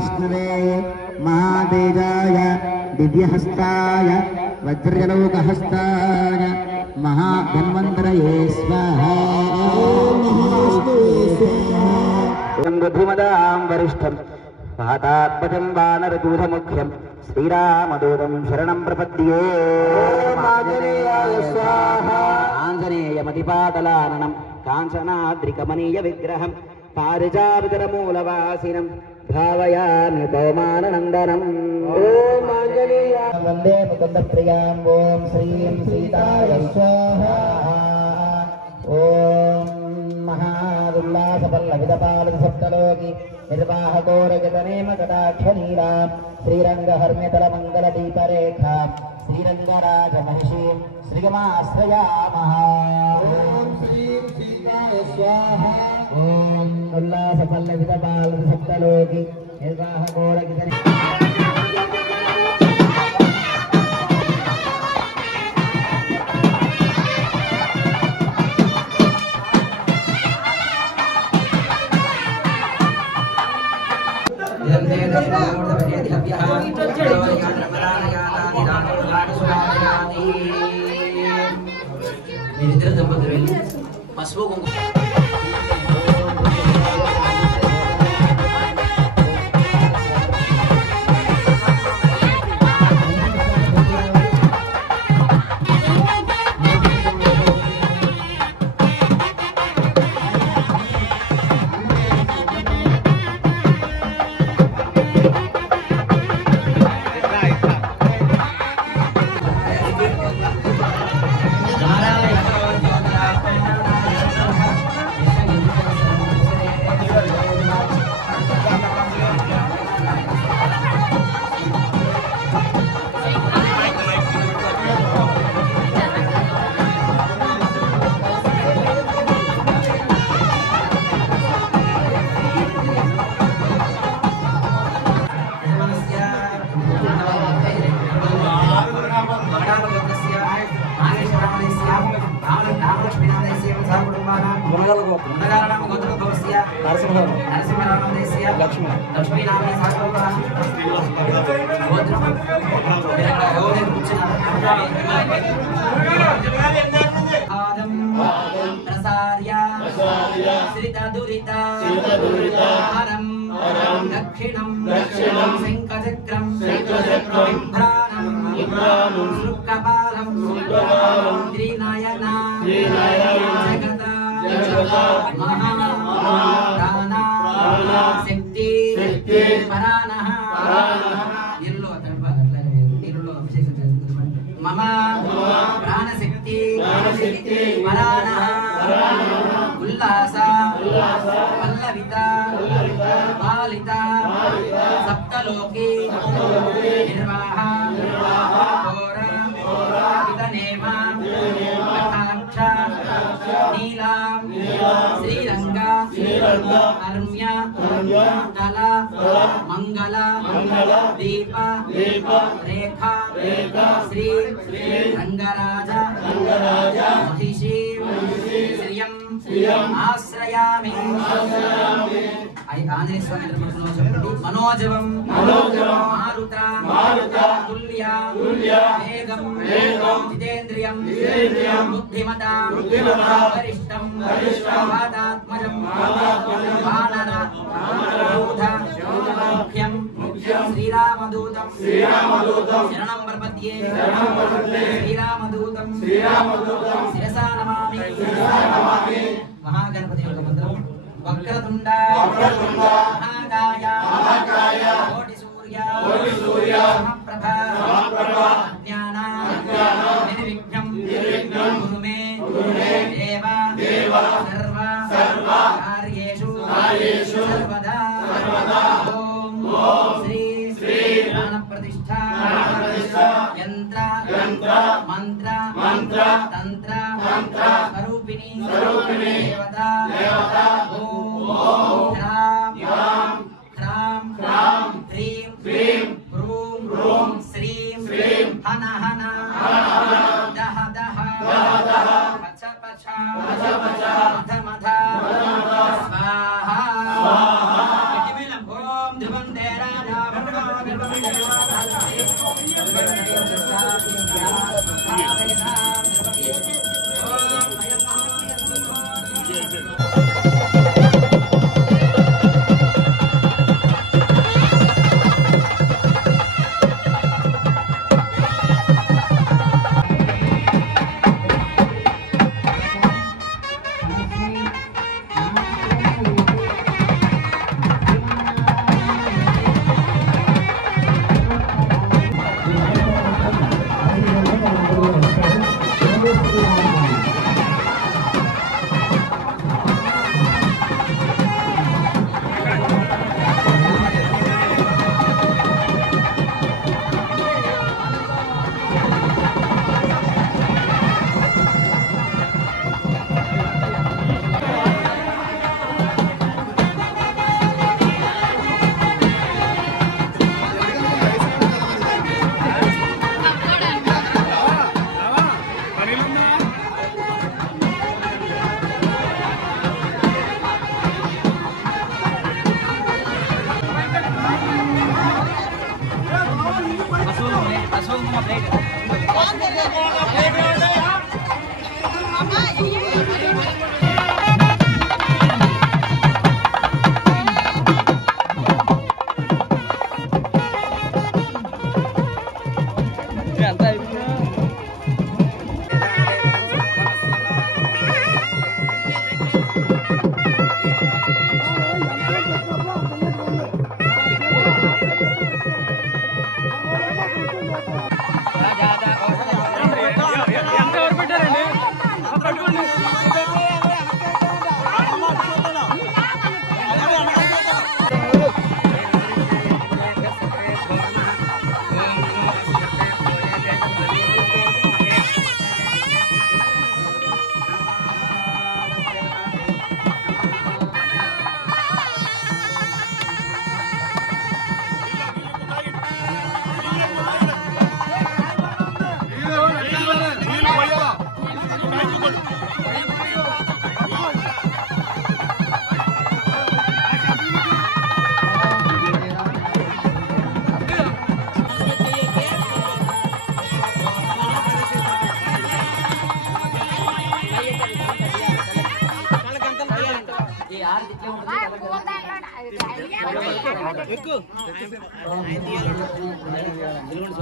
विष्णवे महातेजाय दिव्यहस्ताय वज्रलोकहस्ताय महाधन्वन्तरये स्वाहा। धूमदां वरिष्ठं पातात्मजं वानरदूतमुख्यं श्रीरामदूतं शरणं प्रपद्ये। आञ्जनेयाय स्वाहा। आञ्जनेयमतिपाटलाननं काञ्चनाद्रिकमनीयविग्रहं पारिजातमूलवासिनं भावयामि पवमाननन्दनम्। ॐ आञ्जनेयाय वन्दे मुकुन्दप्रियां ॐ श्रीं सीताय स्वाहा। ॐ महादुल्लासपल्लविदपालसप्तलोकी निर्वाहकोरजतनेमकटाक्षनीलां श्रीरङ्गहर्म्यतलमङ्गलदीपरेखां श्रीरङ्गराजमहिषीं श्रीगमाश्रयामः। ॐ श्रीं सीताय स्वाहा। ॐ उल्लासपल्लविदपालसप्तलोकी निर्वाहकोरजतने दक्षिणं शङ्खचक्रं बिभ्राणं शुक्लपालं त्रिनयना जगता महाप्राणा शक्ति परानः मम प्राणशक्ति परानः उल्लास पल्लविता पालिता सप्तलोके निर्वाह घोरनेम कटाक्ष नीलां श्रीरंगा अर्म्य कला मंगल दीप रेखा श्री रंगराज महिषी श्रियं आश्रयामि। आंजनेय स्वामी मनोजवं मारुत तुल्य वेगं जितेन्द्रियं बुद्धिमता वरिष्ठं वातात्मजं वानर यूथ मुख्यं श्रीरामदूतं शरणं प्रपद्ये। श्रीरामदूतं शिरसा नमामि। महागणपति मंत्रं वक्रतुंड महाकाय कोटिसूर्य समप्रभा ज्ञान निर्विघ्नं कुरु मे देव सर्व कार्येषु सर्वदा। ओम श्री प्राणप्रतिष्ठा यंत्र मंत्र तंत्र स्वरूपिणी देवता ओम ह्रां ह्रीं ह्रूं श्रीं हन दह पच मध स्वाहा। ओम ध्रुवं तेरा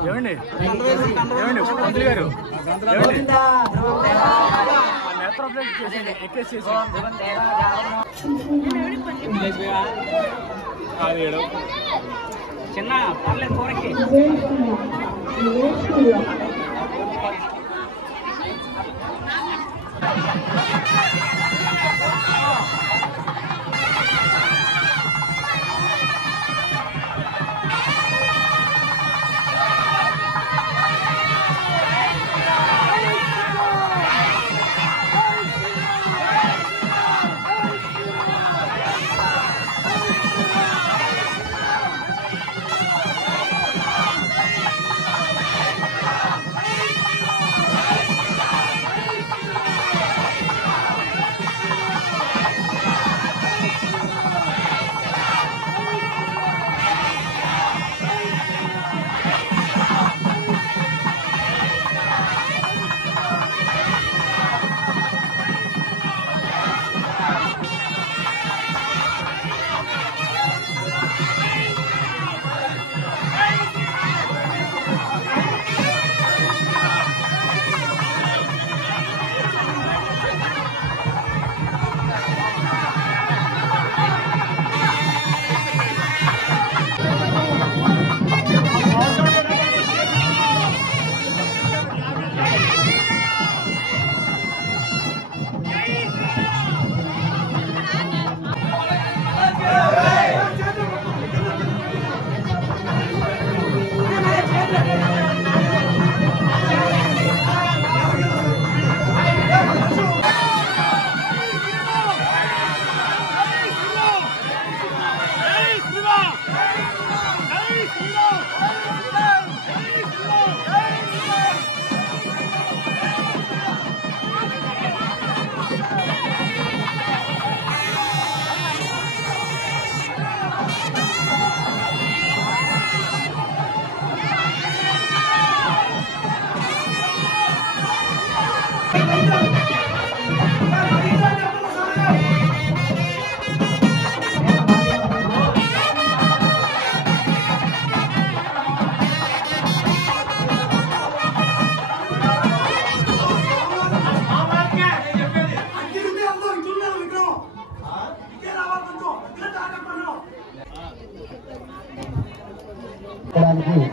ఏమండి ఏమండి మంత్రి గారు ఎక్కేసేసి చిన్న పర్లేదు కూరకి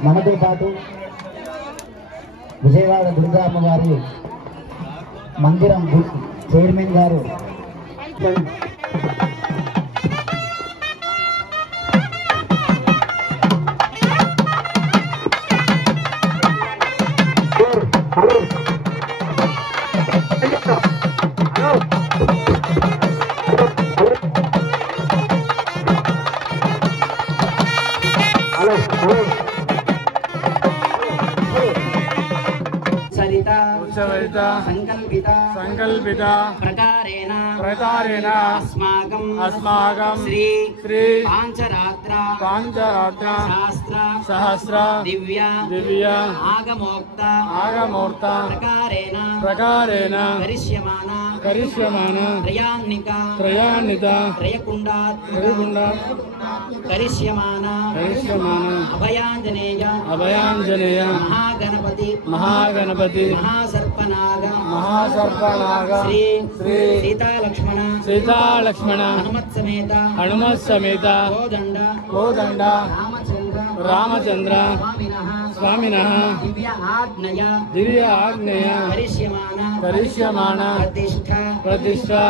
మనతో పాటు విజయవాడ దుర్గా అమ్మవారి మందిరం చైర్మన్ గారు संकल्पित प्रकारेण अस्माकं श्री पांचरात्र सहस्र दिव्य आगमोक्त प्रकारेण करिष्यमान त्रयान्वित त्रयकुंडात् करिष्यमान अभयांजनेय महागणपति महासर्पनाग श्री सीता लक्ष्मण हनुमत समेत कोदंड रामचंद्र स्वामिनः दिव्य आज्ञया करिष्यमान प्रतिष्ठा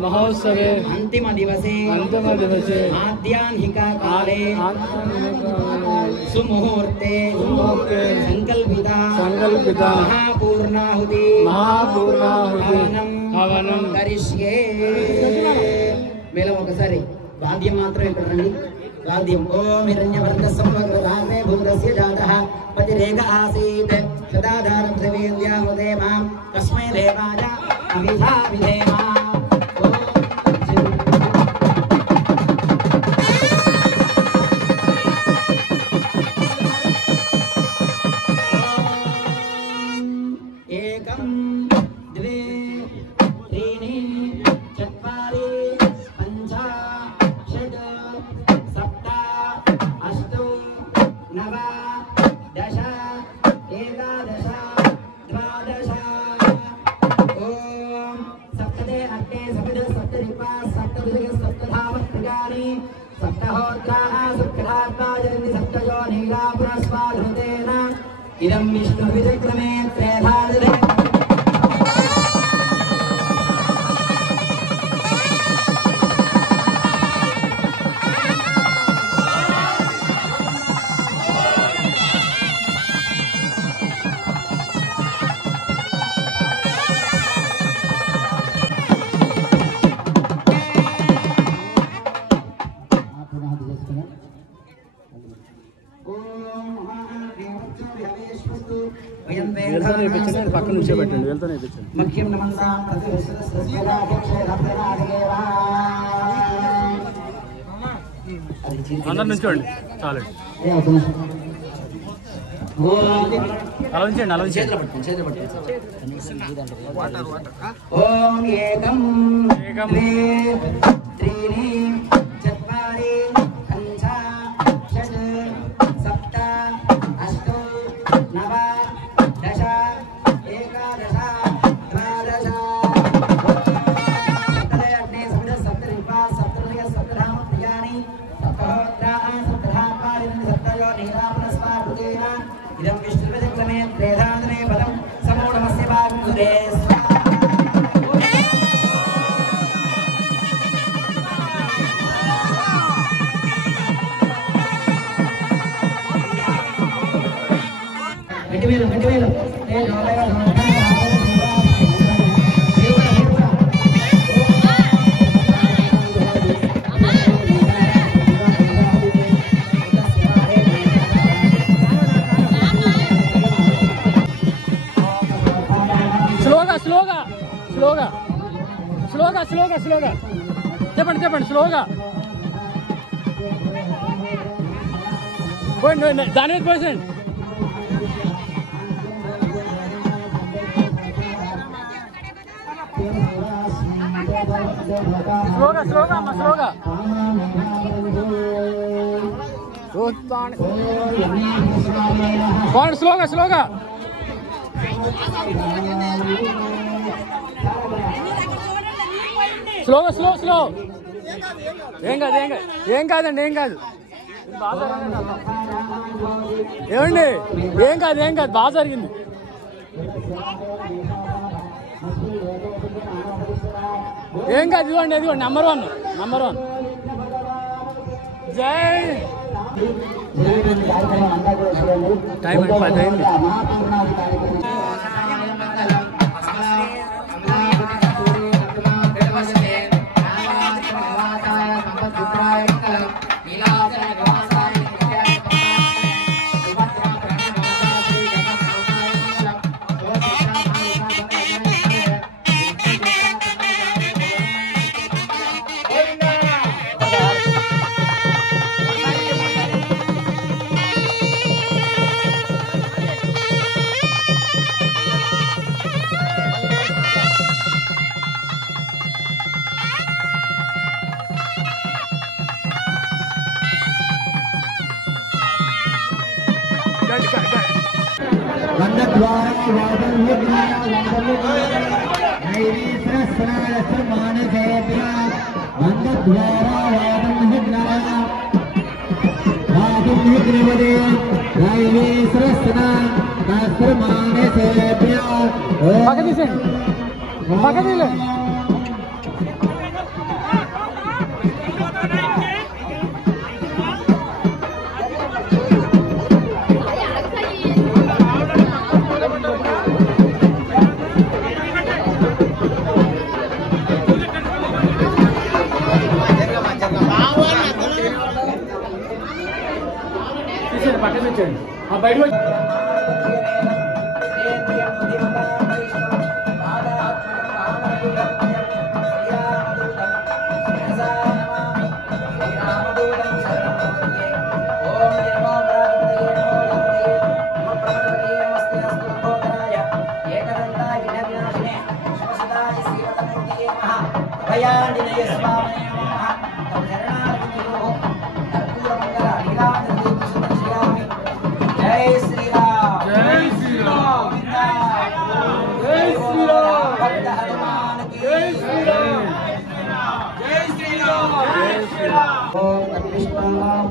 महोत्सवे अंतिम दिवसे आध्यात्मिक काले सुमुहूर्ते संकल्पित महापूर्णाहुति हवनं करिष्ये मेलो ఒకసారి వాద్యం మాత్రం ఇక్కడ రండి वाद्यं ओम हिरण्यवर्णः संवक्रधामे भूतस्य जातः पतिरेक आसीत् सदाधारं सवेद्यामुदेवां कस्मै देवाय अभिधाविधेम एकं द्वे त्रीणि चत्वारि सप्तधामप्रियाणि सप्तहोत्राः सप्तधात्माजन्ति सप्तयो नीलापुरस्वाधृतेन इदं विष्णुविधिक्रमे त्रेधादिरे పక్కన నుంచే పెట్టండి వెళ్తానే పెట్టండి ముఖ్యం నమందాం అందరు నుంచోండి చాలు అలా ఉంచండి అలా చేతులు పట్టుకోండి ఓం ఏకం త్రీణి చత్వారి పంచ షట్ సప్త అష్ట నవ దశ ఏకాదశ ద్వాదశ సప్తదయజ్ఞే సప్తరిపా సప్తృయ సప్తధామ ప్రియాణి సప్తహోత్రాः సప్తధాత్మాదిని సప్తయో నీలాపురస్వాధృతేన ఇదం విష్ణువిధిక్రమే త్రేధాదినే పదం సమూఢమస్య భాగముదే గట్టివేలు స్లోగా చెప్పండి స్లోగా పోయింది దాని మీద పోసండి స్లోగా అమ్మ స్లోగా పోండి స్లోగా స్లో ఏం కాదండి ఏమండి ఏం కాదు బాగా జరిగింది ఏం కాదు ఇదిగోండి నెంబర్ వన్ జై టైం 10 అయింది జై శ్రీరామ్ ఓం తద్విష్ణో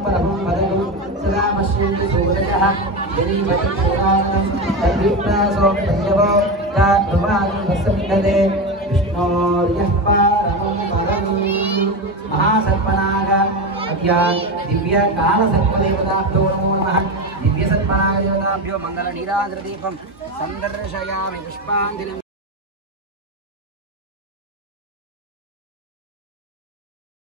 పరమం పదం సదా పశ్యంతి సూరజః దేవతి పురాణం తద్విప్రాసో పంచవో తాత్వాది వసంతదే విష్ణోర్యః పరమం పదం మహాసర్పనాగ అద్యా దివ్య కాల సర్పదేవతాభ్యో నమో నమః దివ్య సర్పనాగ దేవతాభ్యో మంగళ నీరాజన దీపం సందర్శయామి పుష్పాంజలిం